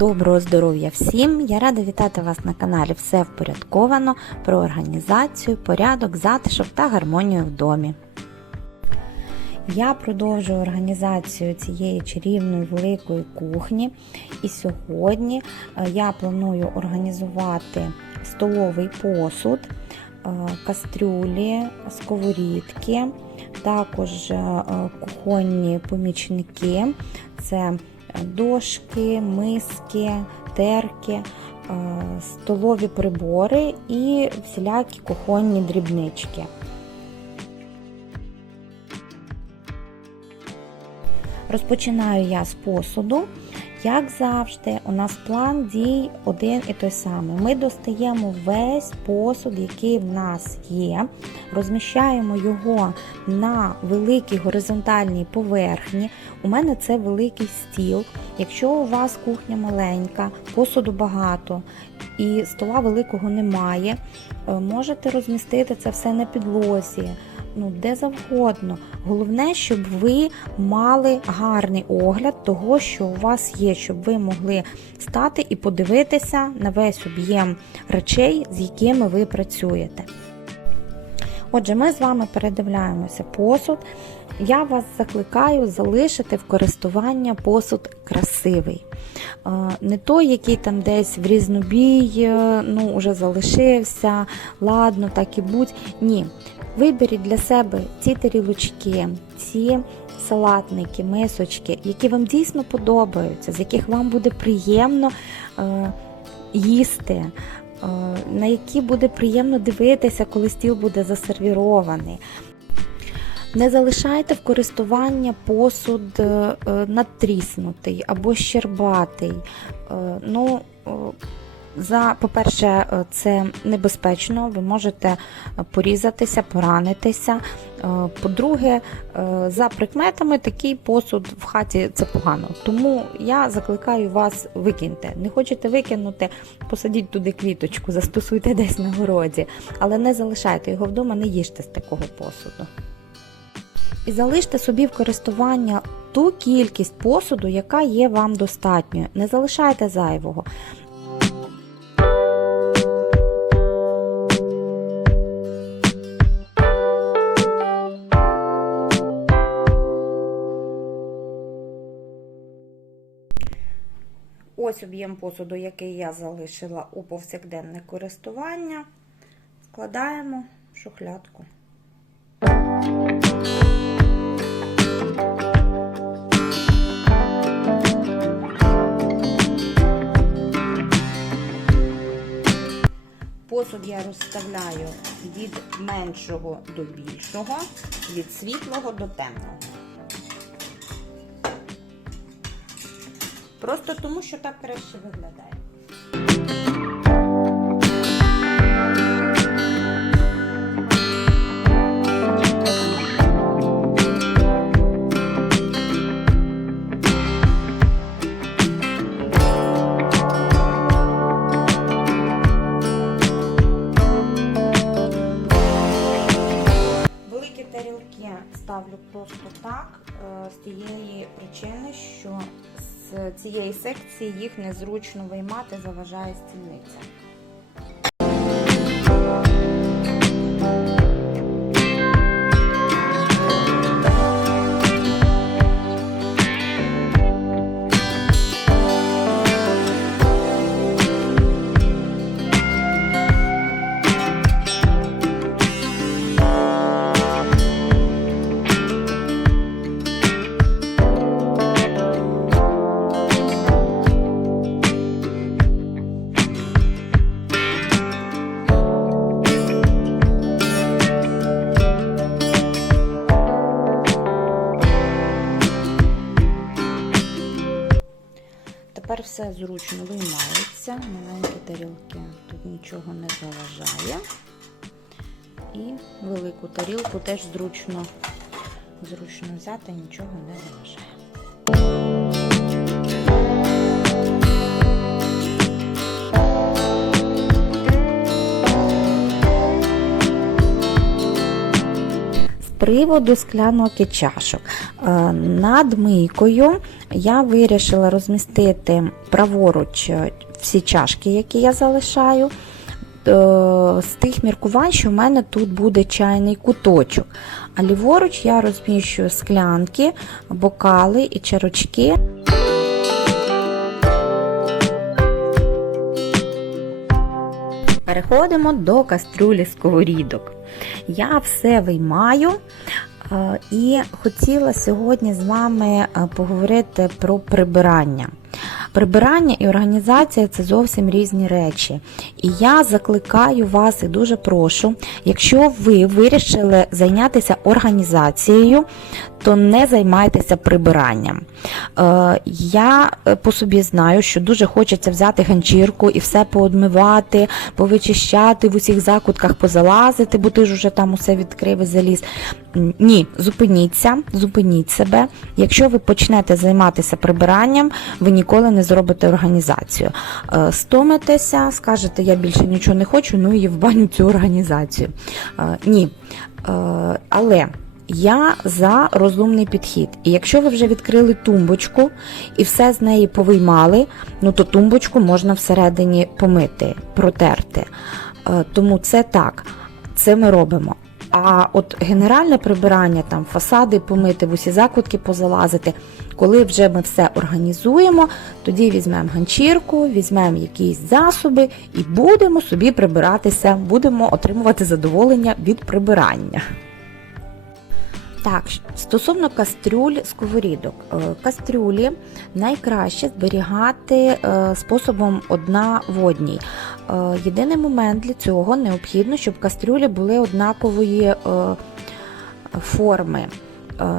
Доброго здоров'я всім! Я рада вітати вас на каналі Все впорядковано про організацію, порядок, затишок та гармонію в домі. Я продовжую організацію цієї чарівної великої кухні, і сьогодні е, я планую організувати столовий посуд, е, кастрюлі, сковорідки, також е, кухонні помічники. Це дошки, миски, терки, е, столові прибори і всілякі кухонні дрібнички. Розпочинаю я з посуду. Як завжди, у нас план дій один і той самий. Ми достаємо весь посуд, який в нас є, розміщаємо його на великій горизонтальній поверхні. У мене це великий стіл. Якщо у вас кухня маленька, посуду багато і стола великого немає, е, можете розмістити це все на підлозі ну, де завгодно. Головне, щоб ви мали гарний огляд того, що у вас є, щоб ви могли стати і подивитися на весь об'єм речей, з якими ви працюєте. Отже, ми з вами передивляємося посуд. Я вас закликаю залишити в користування посуд красивий. Е, не той, який там десь в різнобій, е, ну, вже залишився, ладно, так і будь. Ні. Виберіть для себе ці тарілочки, ці салатники, мисочки, які вам дійсно подобаються, з яких вам буде приємно е, їсти, е, на які буде приємно дивитися, коли стіл буде засервірований. Не залишайте в користування посуд е, надтріснутий або щербатий. Е, ну, е, за, по-перше, е, це небезпечно, ви можете е, порізатися, поранитися. Е, по-друге, за прикметами такий посуд в хаті це погано. Тому я закликаю вас викиньте. Не хочете викинути, посадіть туди квіточку, застосуйте десь на городі, але не залишайте його вдома, не їжте з такого посуду. І залиште собі в користування ту кількість посуду, яка є вам достатньою. Не залишайте зайвого. Ось об'єм посуду, який я залишила у повсякденне користування. Складаємо в шухлядку. Посуд я розставляю від меншого до більшого, від світлого до темного. Просто тому, що так краще виглядає. Ставлю просто так, е, з тієї причини, що з цієї секції їх незручно виймати, заважає стільниця. Зручно виймається, маленькі тарілки тут нічого не заважає. І велику тарілку теж зручно, зручно взяти, нічого не заважає. Приводу склянок і чашок. Е, Над мийкою я вирішила розмістити праворуч е, всі чашки, які я залишаю. Е, З тих міркувань, що в мене тут буде чайний куточок. А ліворуч я розміщую склянки, бокали і чарочки. Переходимо до кастрюлі сковорідок. Я все виймаю е, і хотіла сьогодні з вами е, поговорити про прибирання. Прибирання і організація це зовсім різні речі. І я закликаю вас і дуже прошу, якщо ви вирішили зайнятися організацією, то не займайтеся прибиранням. Е, я е, по собі знаю, що дуже хочеться взяти ганчірку і все поодмивати, повичищати, в усіх закутках позалазити, бо ти ж уже там усе відкрив і заліз. Ні, зупиніться, зупиніть себе. Якщо ви почнете займатися прибиранням, ви ніколи не зробите організацію. Е, Стомитеся, скажете, я більше нічого не хочу, ну і в баню цю організацію. Ні. Але я за розумний підхід. І якщо ви вже відкрили тумбочку і все з неї повиймали, ну то тумбочку можна всередині помити, протерти. Е, Тому це так, це ми робимо. А от генеральне прибирання, там фасади помити, в усі закутки позалазити, коли вже ми все організуємо, тоді візьмемо ганчірку, візьмемо якісь засоби і будемо собі прибиратися, будемо отримувати задоволення від прибирання. Так, стосовно кастрюль, сковорідок. Е, Кастрюлі найкраще зберігати е, способом одна в одній. Е, Єдиний момент для цього необхідно, щоб кастрюлі були однакової форми.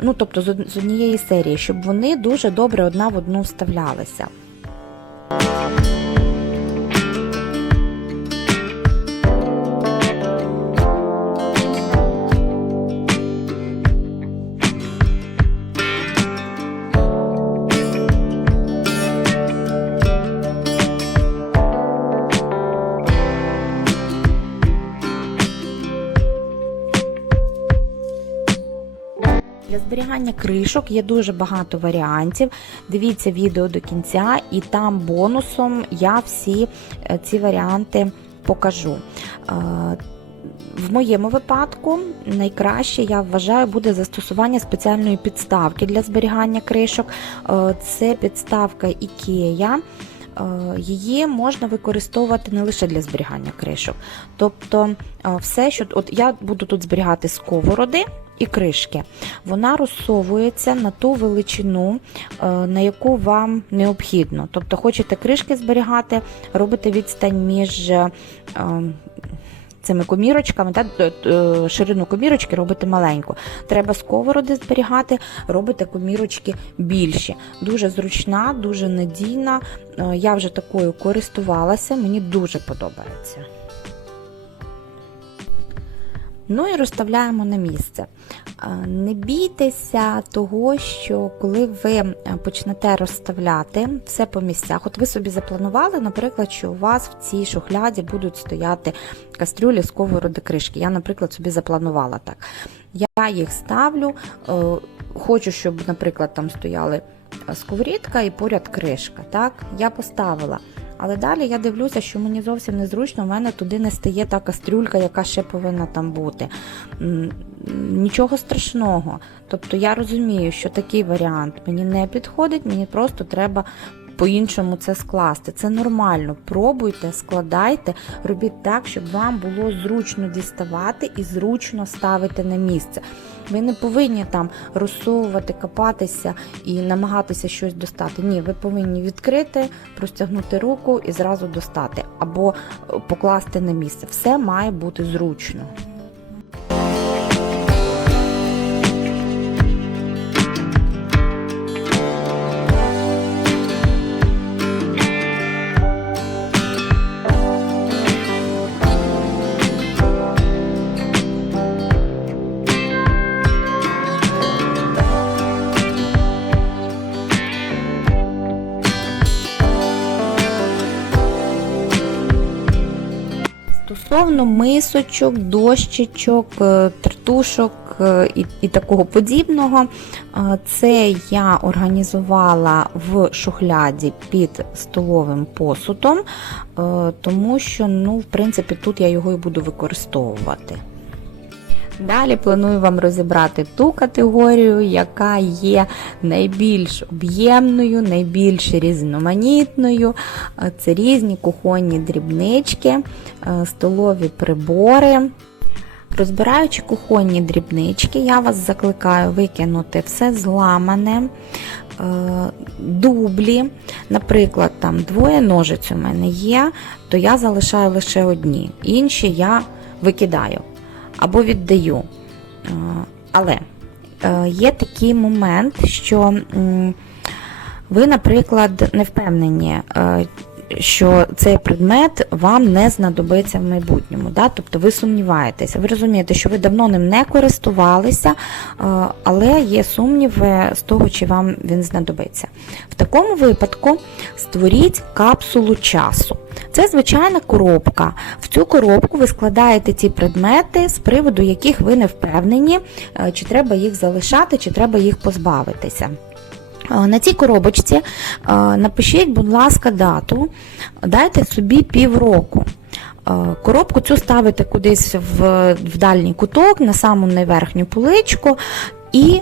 Ну, тобто з однієї серії, щоб вони дуже добре одна в одну вставлялися. Для зберігання кришок є дуже багато варіантів. Дивіться відео до кінця, і там бонусом я всі е, ці варіанти покажу. Е, В моєму випадку найкраще, я вважаю, буде застосування спеціальної підставки для зберігання кришок. Е, Це підставка IKEA. Е, Її можна використовувати не лише для зберігання кришок. Тобто, е, все, що от я буду тут зберігати сковороди і кришки, вона розсовується на ту величину, е, на яку вам необхідно. Тобто, хочете кришки зберігати, робите відстань між цими комірочками, та, т- т- ширину комірочки робити маленьку. Треба сковороди зберігати, робити комірочки більші. Дуже зручна, дуже надійна. Е, Я вже такою користувалася, мені дуже подобається. Ну і розставляємо на місце. Е, Не бійтеся того, що коли ви е, почнете розставляти все по місцях, от ви собі запланували, наприклад, що у вас в цій шухляді будуть стояти кастрюлі, сковороди, кришки. Я, наприклад, собі запланувала так. Я їх ставлю, е, хочу, щоб, наприклад, там стояли сковорідка і поряд кришка. Так? Я поставила. Але далі я дивлюся, що мені зовсім незручно, в мене туди не стає та кастрюлька, яка ще повинна там бути. Нічого страшного. Тобто я розумію, що такий варіант мені не підходить, мені просто треба по-іншому це скласти. Це нормально. Пробуйте, складайте, робіть так, щоб вам було зручно діставати і зручно ставити на місце. Ви не повинні там розсовувати, копатися і намагатися щось достати. Ні, ви повинні відкрити, простягнути руку і зразу достати, або покласти на місце. Все має бути зручно. Стосовно мисочок, дощечок, е, тертушок е, і, і такого подібного, е, це я організувала в шухляді під столовим посудом, тому що, ну, в принципі, тут я його і буду використовувати. Далі планую вам розібрати ту категорію, яка є найбільш об'ємною, найбільш різноманітною. Е, Це різні кухонні дрібнички, е, столові прибори. Розбираючи кухонні дрібнички, я вас закликаю викинути все зламане, е, дублі. Наприклад, там двоє ножиць у мене є, то я залишаю лише одні. Інші я викидаю або віддаю. Але е, є такий момент, що ви, наприклад, не впевнені, е, що цей предмет вам не знадобиться в майбутньому. Да? Тобто ви сумніваєтеся, ви розумієте, що ви давно ним не користувалися, е, але є сумніви з того, чи вам він знадобиться. В такому випадку створіть капсулу часу. Це звичайна коробка. В цю коробку ви складаєте ті предмети, з приводу яких ви не впевнені, е, чи треба їх залишати, чи треба їх позбавитися. На цій коробочці напишіть, будь ласка, дату, дайте собі півроку. Коробку цю ставите кудись в, в дальній куток, на саму найверхню поличку, і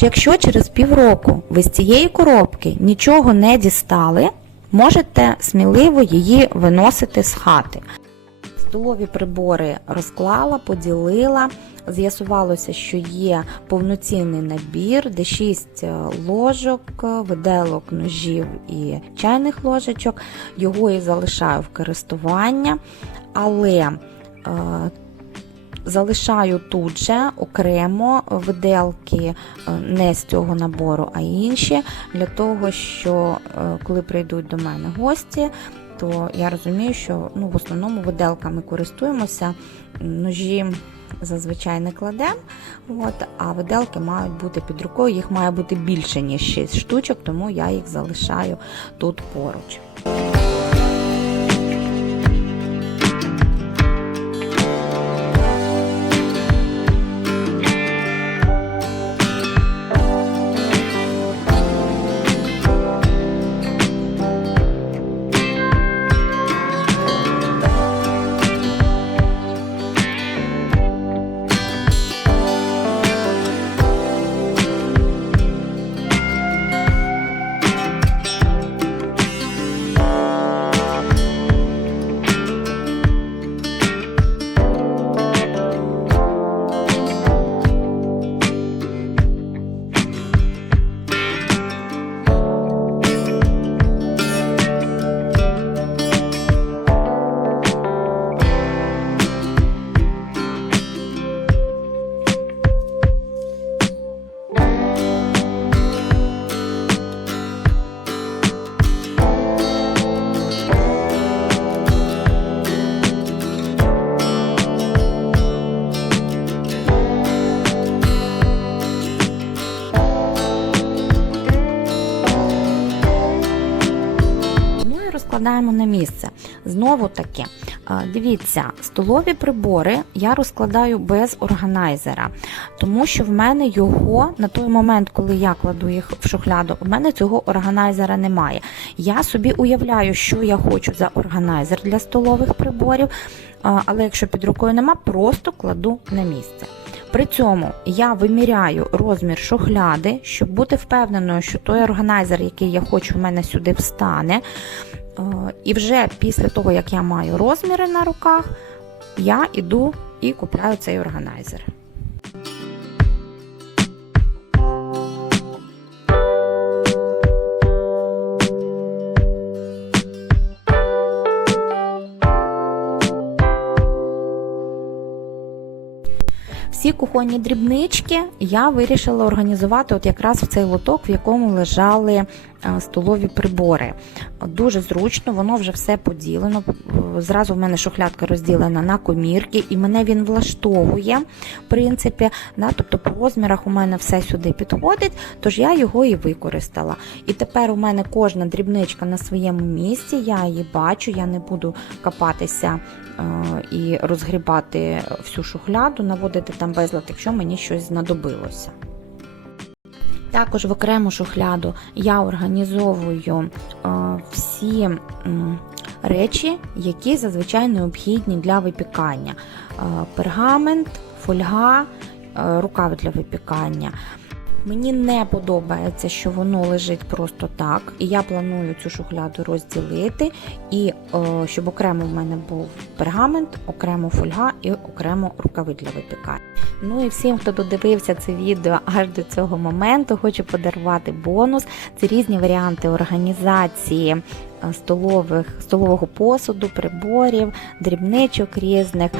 якщо через півроку ви з цієї коробки нічого не дістали, можете сміливо її виносити з хати. Столові прибори розклала, поділила. З'ясувалося, що є повноцінний набір, де 6 ложок, виделок, ножів і чайних ложечок. Його і залишаю в користування, але е, залишаю тут же окремо виделки е, не з цього набору, а інші, для того, що е, коли прийдуть до мене гості, то я розумію, що ну, в основному виделками користуємося, ножі зазвичай не кладемо, от, а виделки мають бути під рукою, їх має бути більше, ніж 6 штучок, тому я їх залишаю тут поруч. Розкладаємо на місце. Знову таки, е, дивіться, столові прибори я розкладаю без органайзера, тому що в мене його на той момент, коли я кладу їх в шухляду, у мене цього органайзера немає. Я собі уявляю, що я хочу за органайзер для столових приборів, е, але якщо під рукою нема, просто кладу на місце. При цьому я виміряю розмір шухляди, щоб бути впевненою, що той органайзер, який я хочу, в мене сюди встане. І вже після того, як я маю розміри на руках, я іду і купляю цей органайзер. Всі кухонні дрібнички я вирішила організувати от якраз в цей лоток, в якому лежали е, столові прибори. Дуже зручно, воно вже все поділено. Зразу в мене шухлядка розділена на комірки, і мене він влаштовує. В принципі, да, тобто по розмірах у мене все сюди підходить, тож я його і використала. І тепер у мене кожна дрібничка на своєму місці, я її бачу, я не буду копатися е, і розгрібати всю шухляду, наводити там безлад, якщо мені щось знадобилося. Також в окрему шухляду я організовую е, всі речі, які зазвичай необхідні для випікання: Е, пергамент, фольга, рукави для випікання. Мені не подобається, що воно лежить просто так, і я планую цю шухляду розділити, і е, щоб окремо в мене був пергамент, окремо фольга і окремо рукави для випікання. Ну і всім, хто додивився це відео аж до цього моменту, хочу подарувати бонус. Це різні варіанти організації е, столових, столового посуду, приборів, дрібничок різних.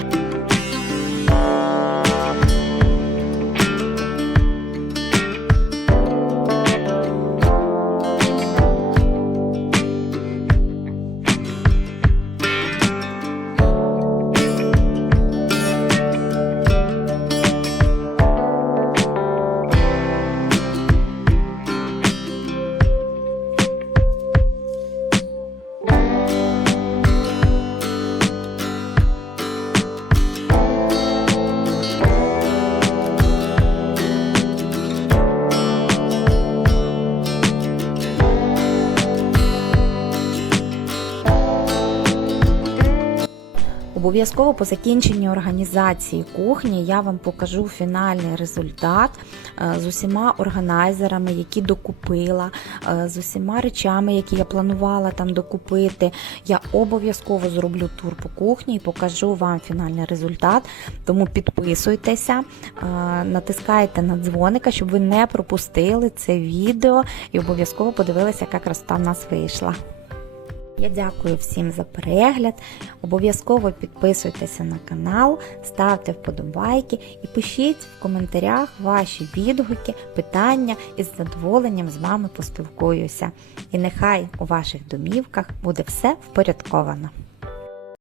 Обов'язково по закінченні організації кухні я вам покажу фінальний результат е, з усіма органайзерами, які докупила, е, з усіма речами, які я планувала там докупити. Я обов'язково зроблю тур по кухні і покажу вам фінальний результат. Тому підписуйтеся, е, натискайте на дзвоника, щоб ви не пропустили це відео і обов'язково подивилися, яка красота в нас вийшла. Я дякую всім за перегляд. Обов'язково підписуйтеся на канал, ставте вподобайки і пишіть в коментарях ваші відгуки, питання і з задоволенням з вами поспілкуюся. І нехай у ваших домівках буде все впорядковано.